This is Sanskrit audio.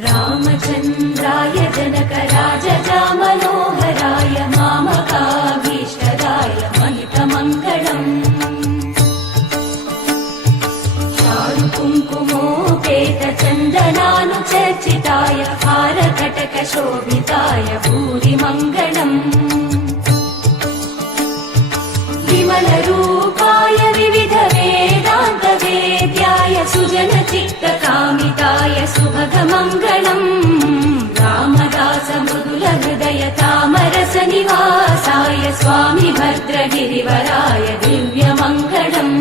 रामचन्द्राय जनकराजजामनोहराय मामकाभीष्टदाय महितमङ्गलम् चारुकुङ्कुमोपेतचन्दनानुचर्चिताय हारकटकशोभिताय भूरिमङ्गलम् विमलरूपाय विविधवेदान्तवेद्याय सुजनचित्तकामिताय सुभगमङ्गलम् रामदास मृदुलहृदय तामरसनिवासाय स्वामि भद्रगिरिवराय दिव्यमङ्गलम्।